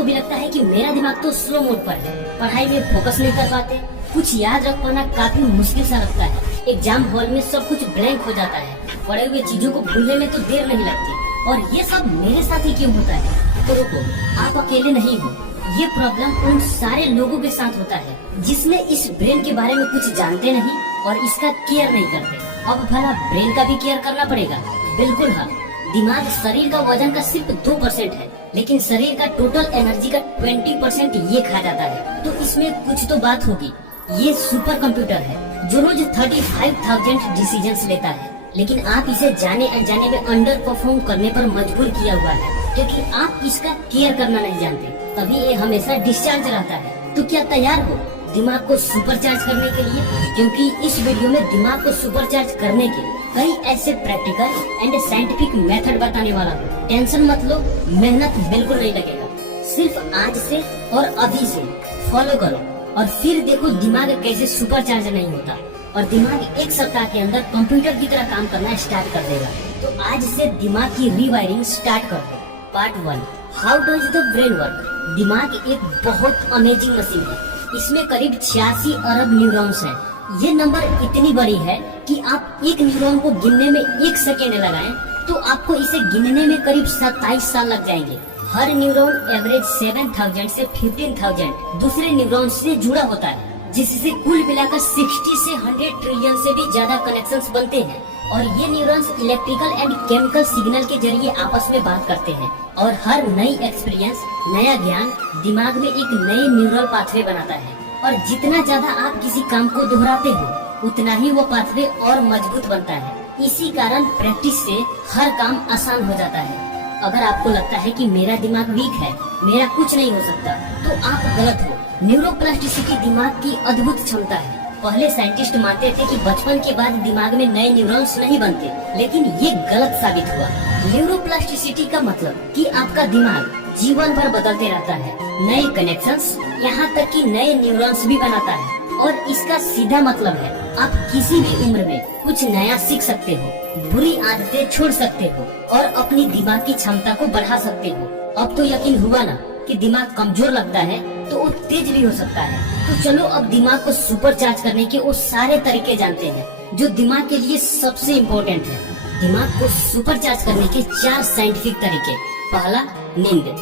आपको भी लगता है कि मेरा दिमाग तो स्लो मोड पर है, पढ़ाई में फोकस नहीं कर पाते, कुछ याद रख पाना काफी मुश्किल सा लगता है, एग्जाम हॉल में सब कुछ ब्लैंक हो जाता है, पढ़े हुए चीजों को भूलने में तो देर नहीं लगती, और ये सब मेरे साथ ही क्यों होता है? तो रुको, आप अकेले नहीं हो। ये प्रॉब्लम उन सारे लोगों के साथ होता है जिसमें इस ब्रेन के बारे में कुछ जानते नहीं और इसका केयर नहीं करते। अब भला ब्रेन का भी केयर करना पड़ेगा? बिल्कुल हाँ। दिमाग शरीर का वजन का सिर्फ 2% है, लेकिन शरीर का टोटल एनर्जी का 20% ये खा जाता है। तो इसमें कुछ तो बात होगी। ये सुपर कंप्यूटर है जो रोज 35,000 डिसीजंस लेता है, लेकिन आप इसे जाने अनजाने में अंडर परफॉर्म करने पर मजबूर किया हुआ है, क्योंकि आप इसका केयर करना नहीं जानते, तभी ये हमेशा डिस्चार्ज रहता है। तो क्या तैयार हो दिमाग को सुपरचार्ज करने के लिए? क्योंकि इस वीडियो में दिमाग को सुपरचार्ज करने के कई ऐसे प्रैक्टिकल एंड साइंटिफिक मेथड बताने वाला हूँ। टेंशन मत लो, मेहनत बिल्कुल नहीं लगेगा। सिर्फ आज से और अभी से फॉलो करो और फिर देखो दिमाग कैसे सुपरचार्ज नहीं होता, और दिमाग एक सप्ताह के अंदर कंप्यूटर की तरह काम करना स्टार्ट कर देगा। तो आज से दिमाग की रीवायरिंग स्टार्ट कर दो। Part 1, how does the brain work? दिमाग एक बहुत अमेजिंग मशीन है। इसमें करीब 86 अरब न्यूरॉन्स हैं। ये नंबर इतनी बड़ी है कि आप एक न्यूरॉन को गिनने में 1 सेकेंड लगाएं तो आपको इसे गिनने में करीब 27 साल लग जाएंगे। हर न्यूरॉन एवरेज 7,000 से 15,000 दूसरे न्यूरॉन से जुड़ा होता है, जिससे कुल मिलाकर 60 से 100 ट्रिलियन से भी ज्यादा कनेक्शंस बनते हैं। और ये neurons electrical and chemical signal के जरिए आपस में बात करते हैं, और हर नई एक्सपीरियंस, नया ज्ञान दिमाग में एक नए न्यूरल पाथवे बनाता है। और जितना ज्यादा आप किसी काम को दोहराते हो उतना ही वो पाथवे और मजबूत बनता है। इसी कारण प्रैक्टिस से हर काम आसान हो जाता है। अगर आपको लगता है कि मेरा दिमाग वीक है, मेरा कुछ नहीं हो सकता, तो आप गलत हो। न्यूरोप्लास्टिसिटी दिमाग की अद्भुत क्षमता है। पहले साइंटिस्ट मानते थे कि बचपन के बाद दिमाग में नए न्यूरॉन्स नहीं बनते, लेकिन ये गलत साबित हुआ। न्यूरोप्लास्टिसिटी का मतलब कि आपका दिमाग जीवन भर बदलते रहता है, नए कनेक्शंस, यहाँ तक कि नए न्यूरॉन्स भी बनाता है। और इसका सीधा मतलब है आप किसी भी उम्र में कुछ नया सीख सकते हो, बुरी आदतें छोड़ सकते हो और अपनी दिमाग की क्षमता को बढ़ा सकते हो। अब तो यकीन हुआ ना कि दिमाग कमजोर लगता है तो वो तेज भी हो सकता है। तो चलो अब दिमाग को सुपरचार्ज करने के वो सारे तरीके जानते हैं जो दिमाग के लिए सबसे इम्पोर्टेंट है। दिमाग को सुपरचार्ज करने के 4 साइंटिफिक तरीके। पहला, नींद,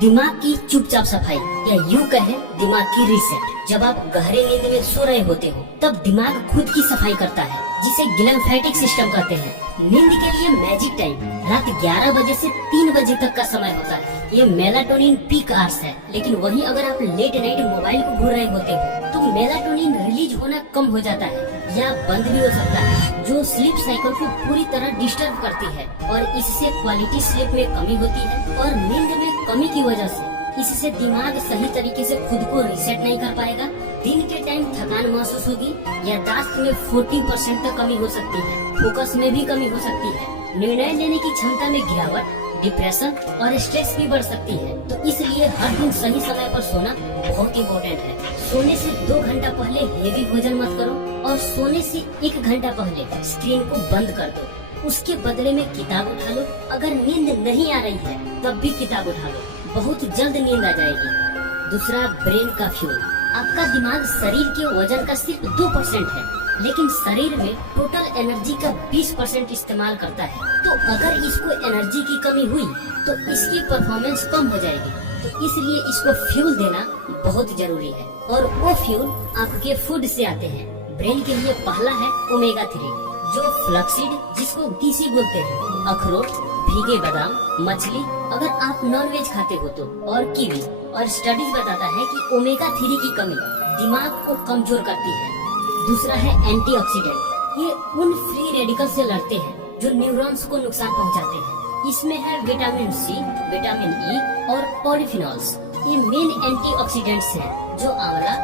दिमाग की चुपचाप सफाई, या यूं कहें दिमाग की रीसेट। जब आप गहरे नींद में सो रहे होते हो तब दिमाग खुद की सफाई करता है, जिसे ग्लिम्फेटिक सिस्टम कहते हैं। नींद के लिए मैजिक टाइम रात 11 बजे से 3 बजे तक का समय होता है। ये मेलाटोनिन पीक आवर्स है, लेकिन वहीं अगर आप लेट नाइट मोबाइल को घूर रहे होते हो तो मेलाटोनिन रिलीज होना कम हो जाता है या बंद भी हो सकता है, जो स्लीप साइकिल को पूरी तरह डिस्टर्ब करती है, और इससे क्वालिटी स्लीप में कमी होती है। और नींद में कमी की वजह से इससे दिमाग सही तरीके से खुद को रीसेट नहीं कर पाएगा। दिन के टाइम थकान महसूस होगी, याददाश्त में 40% तक कमी हो सकती है, फोकस में भी कमी हो सकती है, निर्णय लेने की क्षमता में गिरावट, डिप्रेशन और स्ट्रेस भी बढ़ सकती है। तो इसलिए हर दिन सही समय पर सोना बहुत इम्पोर्टेंट है। सोने से 2 घंटा पहले हेवी भोजन मत करो, और सोने से 1 घंटा पहले स्क्रीन को बंद कर दो। उसके बदले में किताब उठा लो। अगर नींद नहीं आ रही है तब भी किताब उठा लो, बहुत जल्द नींद आ जाएगी। दूसरा, ब्रेन का फ्यूल। आपका दिमाग शरीर के वजन का सिर्फ 2% है, लेकिन शरीर में टोटल एनर्जी का 20% इस्तेमाल करता है। तो अगर इसको एनर्जी की कमी हुई तो इसकी परफॉर्मेंस कम हो जाएगी। तो इसलिए इसको फ्यूल देना बहुत जरूरी है, और वो फ्यूल आपके फूड से आते हैं। ब्रेन के लिए पहला है ओमेगा 3, जो फ्लैक्सीड, जिसको तीसी बोलते हैं, अखरोट, भीगे बादाम, मछली, अगर आप नॉनवेज खाते हो तो, और कीवी। और स्टडीज बताता है कि ओमेगा 3 की कमी दिमाग को कमजोर करती है। दूसरा है एंटीऑक्सीडेंट। ये उन फ्री रेडिकल से लड़ते हैं जो न्यूरॉन्स को नुकसान पहुंचाते हैं। इसमें है विटामिन सी, विटामिन ई और पॉलीफिनॉल्स। ये मेन एंटीऑक्सीडेंट्स हैं जो आंवला,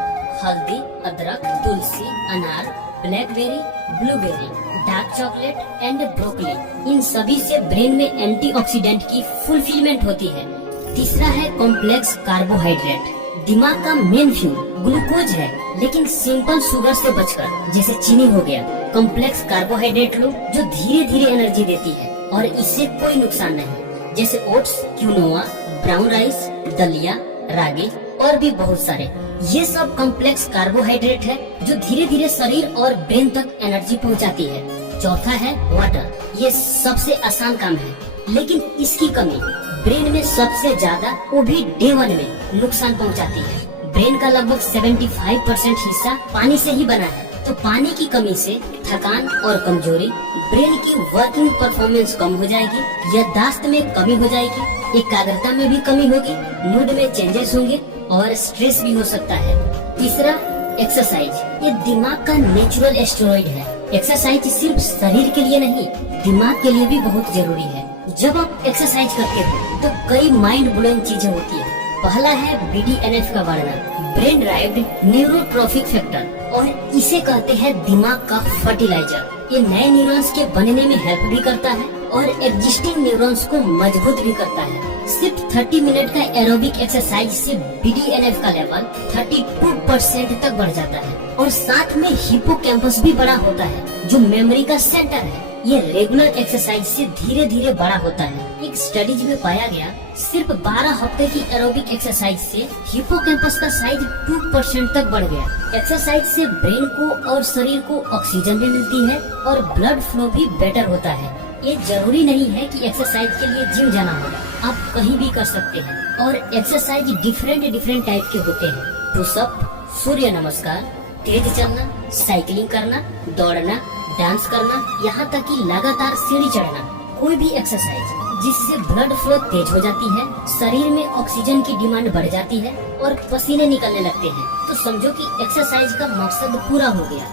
हल्दी, अदरक, तुलसी, अनार, blackberry, blueberry, dark chocolate and broccoli, इन सभी से ब्रेन में एंटीऑक्सीडेंट की फुलफिलमेंट होती है। तीसरा है कॉम्प्लेक्स कार्बोहाइड्रेट। दिमाग का मेन फ्यूल ग्लूकोज है, लेकिन सिंपल शुगर से बचकर, जैसे चीनी हो गया। कॉम्प्लेक्स कार्बोहाइड्रेट लो जो धीरे धीरे एनर्जी देती है और इससे कोई नुकसान नहीं, जैसे ओट्स, क्विनोआ, ब्राउन राइस, दलिया, रागी और भी बहुत सारे। ये सब कॉम्प्लेक्स कार्बोहाइड्रेट है जो धीरे धीरे शरीर और ब्रेन तक एनर्जी पहुंचाती है। चौथा है वाटर। ये सबसे आसान काम है, लेकिन इसकी कमी ब्रेन में सबसे ज्यादा, वो भी डे 1 में नुकसान पहुंचाती है। ब्रेन का लगभग 75% हिस्सा पानी से ही बना है, तो पानी की कमी से थकान और कमजोरी, ब्रेन की वर्किंग परफॉर्मेंस कम हो जाएगी, याददाश्त में कमी हो जाएगी, एकाग्रता में भी कमी होगी, मूड में चेंजेस होंगे और स्ट्रेस भी हो सकता है। तीसरा, एक्सरसाइज। ये दिमाग का नेचुरल एस्टेरॉइड है। एक्सरसाइज सिर्फ शरीर के लिए नहीं, दिमाग के लिए भी बहुत जरूरी है। जब आप एक्सरसाइज करते हो तो कई माइंड ब्लोइंग चीजें होती है। पहला है BDNF का बढ़ना, ब्रेन ड्राइव्ड न्यूरोट्रॉफिक फैक्टर, और इसे कहते हैं दिमाग का फर्टिलाइजर। ये नए न्यूरॉन्स के बनने में हेल्प भी करता है और एग्जिस्टिंग न्यूरॉन्स को मजबूत भी करता है। सिर्फ 30 मिनट का एरोबिक एक्सरसाइज से BDNF का लेवल 32% तक बढ़ जाता है, और साथ में हिप्पोकैम्पस भी बड़ा होता है जो मेमोरी का सेंटर है। ये रेगुलर एक्सरसाइज से धीरे धीरे बड़ा होता है। एक स्टडीज में पाया गया, सिर्फ 12 हफ्ते की एरोबिक एक्सरसाइज से हिप्पोकैम्पस का साइज 2% तक बढ़ गया। एक्सरसाइज से ब्रेन को और शरीर को ऑक्सीजन भी मिलती है और ब्लड फ्लो भी बेटर होता है। ये जरूरी नहीं है कि एक्सरसाइज के लिए जिम जाना हो, आप कहीं भी कर सकते हैं। और एक्सरसाइज डिफरेंट टाइप के होते हैं। पुशअप, सूर्य नमस्कार, तेज चलना, साइकिलिंग करना, दौड़ना, डांस करना, यहाँ तक कि लगातार सीढ़ी चढ़ना। कोई भी एक्सरसाइज जिससे ब्लड फ्लो तेज हो जाती है, शरीर में ऑक्सीजन की डिमांड बढ़ जाती है और पसीने निकलने लगते हैं, तो समझो कि एक्सरसाइज का मकसद पूरा हो गया।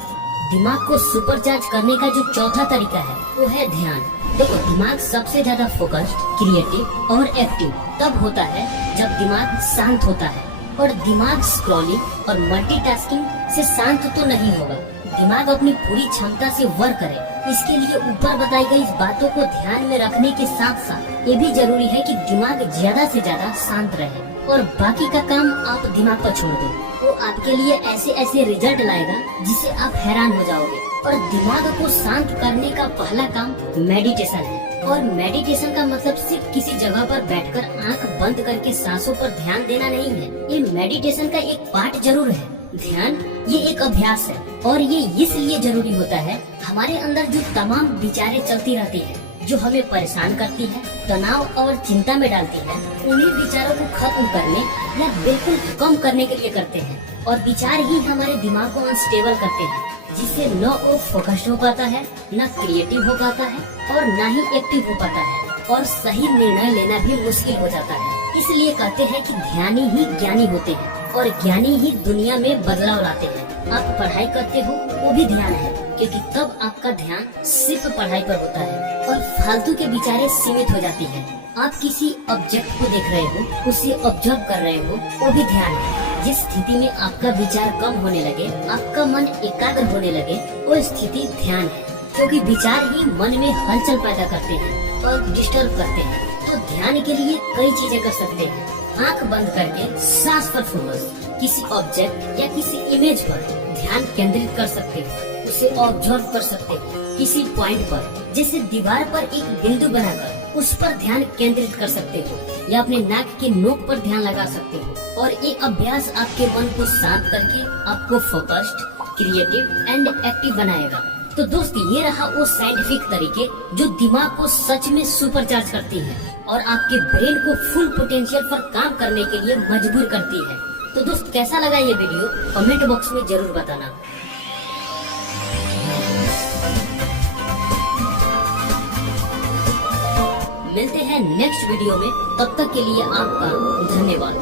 दिमाग को सुपरचार्ज करने का जो चौथा तरीका है वो है ध्यान। देखो, दिमाग सबसे ज्यादा फोकस्ड, क्रिएटिव और एक्टिव तब होता है जब दिमाग शांत होता है, और दिमाग स्क्रॉलिंग और मल्टीटास्किंग से शांत तो नहीं होगा। दिमाग अपनी पूरी क्षमता से वर्क करे, इसके लिए ऊपर बताई गई बातों को ध्यान में रखने के साथ साथ ये भी जरूरी है कि दिमाग ज्यादा से ज्यादा शांत रहे, और बाकी का काम आप दिमाग पर छोड़ दो। वो आपके लिए ऐसे रिजल्ट लाएगा जिससे आप हैरान हो जाओगे। और दिमाग को शांत करने का पहला काम मेडिटेशन है। और मेडिटेशन का मतलब सिर्फ किसी जगह पर बैठकर आंख बंद करके सांसों पर ध्यान देना नहीं है। ये मेडिटेशन का एक पार्ट जरूर है। ध्यान ये एक अभ्यास है, और ये इसलिए जरूरी होता है, हमारे अंदर जो तमाम विचारें चलती रहती है, जो हमें परेशान करती है, तनाव और चिंता में डालती है, उन्हीं विचारों को खत्म करने या बिल्कुल कम करने के लिए करते हैं। और विचार ही हमारे दिमाग को अनस्टेबल करते हैं, जिससे न वो फोकस्ड हो पाता है, न क्रिएटिव हो पाता है, और न ही एक्टिव हो पाता है, और सही निर्णय लेना भी मुश्किल हो जाता है। इसलिए कहते हैं कि ध्यानी ही ज्ञानी होते हैं, और ज्ञानी ही दुनिया में बदलाव लाते हैं। आप पढ़ाई करते हो वो भी ध्यान है, क्योंकि तब आपका ध्यान सिर्फ पढ़ाई पर होता है और फालतू के विचारें सीमित हो जाती है। आप किसी ऑब्जेक्ट को देख रहे हो, उसे ऑब्जर्व कर रहे हो, वो भी ध्यान है। जिस स्थिति में आपका विचार कम होने लगे, आपका मन एकाग्र होने लगे, वो स्थिति ध्यान है, क्योंकि विचार ही मन में हलचल पैदा करते हैं और डिस्टर्ब करते हैं। तो ध्यान के लिए कई चीजें कर सकते हैं। आंख बंद करके सांस पर फोकस, किसी ऑब्जेक्ट या किसी इमेज पर ध्यान केंद्रित कर सकते हो, उसे ऑब्जर्व कर सकते हो। किसी पॉइंट पर, जैसे दीवार पर एक बिंदु बनाकर उस पर ध्यान केंद्रित कर सकते हो, या अपने नाक के नोक पर ध्यान लगा सकते हो। और ये अभ्यास आपके मन को शांत करके आपको फोकस्ड, क्रिएटिव एंड एक्टिव बनाएगा। तो दोस्त, ये रहा वो साइंटिफिक तरीके जो दिमाग को सच में सुपरचार्ज करती है और आपके ब्रेन को फुल पोटेंशियल पर काम करने के लिए मजबूर करती है। तो दोस्त, कैसा लगा ये वीडियो कमेंट बॉक्स में जरूर बताना। मिलते हैं नेक्स्ट वीडियो में, तब तक के लिए आपका धन्यवाद।